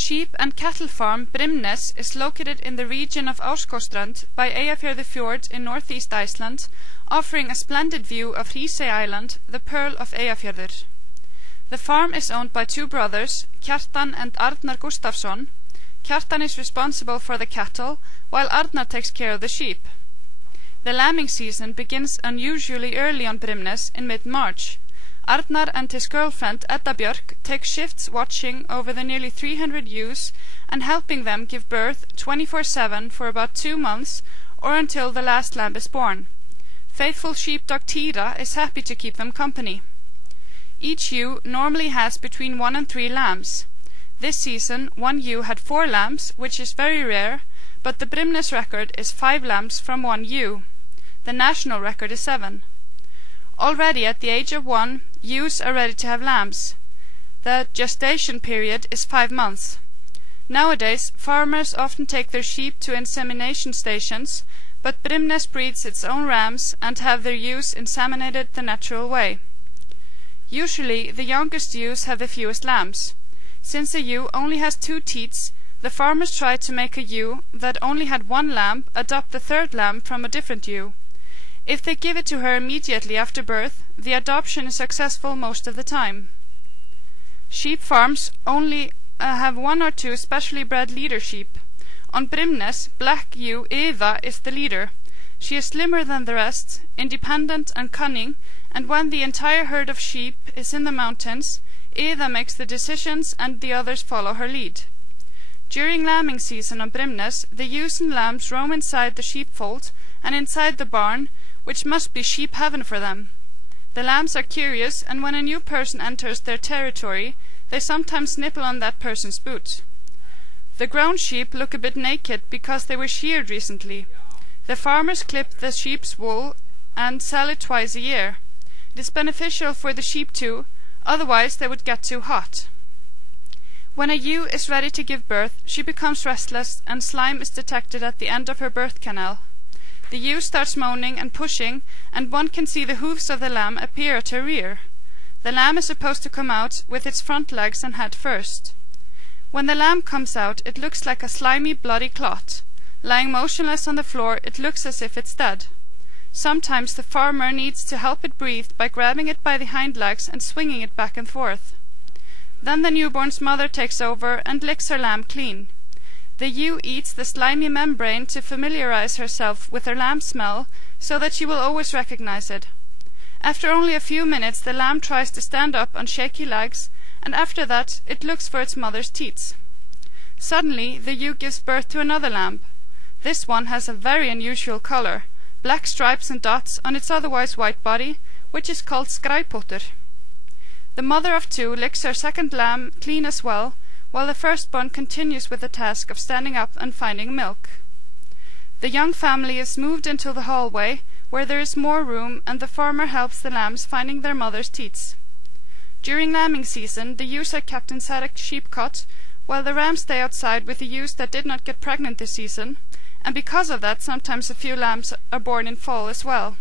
Sheep and cattle farm Brimnes is located in the region of Árskógströnd by Eyjafjörður in northeast Iceland, offering a splendid view of Hrísey Island, the pearl of Eyjafjörður. The farm is owned by two brothers, Kjartan and Arnar Gústafsson. Kjartan is responsible for the cattle, while Arnar takes care of the sheep. The lambing season begins unusually early on Brimnes in mid-March. Arnar and his girlfriend Edda Björk take shifts watching over the nearly 300 ewes and helping them give birth 24/7 for about 2 months or until the last lamb is born. Faithful sheepdog Tira is happy to keep them company. Each ewe normally has between 1 and 3 lambs. This season one ewe had 4 lambs, which is very rare, but the Brimnes record is 5 lambs from 1 ewe. The national record is 7. Already at the age of 1, ewes are ready to have lambs. The gestation period is 5 months. Nowadays, farmers often take their sheep to insemination stations, but Brimnes breeds its own rams and have their ewes inseminated the natural way. Usually, the youngest ewes have the fewest lambs. Since a ewe only has 2 teats, the farmers try to make a ewe that only had 1 lamb adopt the 3rd lamb from a different ewe. If they give it to her immediately after birth, the adoption is successful most of the time. Sheep farms only have 1 or 2 specially bred leader sheep. On Brimnes, black ewe Eva is the leader. She is slimmer than the rest, independent and cunning, and when the entire herd of sheep is in the mountains, Eva makes the decisions and the others follow her lead. During lambing season on Brimnes, the ewes and lambs roam inside the sheepfold and inside the barn, which must be sheep heaven for them. The lambs are curious, and when a new person enters their territory, they sometimes nibble on that person's boot. The grown sheep look a bit naked because they were sheared recently. The farmers clip the sheep's wool and sell it twice a year. It is beneficial for the sheep too, otherwise they would get too hot. When a ewe is ready to give birth, she becomes restless and slime is detected at the end of her birth canal. The ewe starts moaning and pushing, and one can see the hooves of the lamb appear at her rear. The lamb is supposed to come out with its front legs and head first. When the lamb comes out, it looks like a slimy, bloody clot. Lying motionless on the floor, it looks as if it's dead. Sometimes the farmer needs to help it breathe by grabbing it by the hind legs and swinging it back and forth. Then the newborn's mother takes over and licks her lamb clean. The ewe eats the slimy membrane to familiarize herself with her lamb's smell, so that she will always recognize it. After only a few minutes, the lamb tries to stand up on shaky legs, and after that it looks for its mother's teats. Suddenly the ewe gives birth to another lamb. This one has a very unusual color, black stripes and dots on its otherwise white body, which is called skræpóttur. The mother of 2 licks her second lamb clean as well, while the firstborn continues with the task of standing up and finding milk. The young family is moved into the hallway, where there is more room, and the farmer helps the lambs finding their mother's teats. During lambing season, the ewes are kept inside a sheepcot, while the rams stay outside with the ewes that did not get pregnant this season, and because of that sometimes a few lambs are born in fall as well.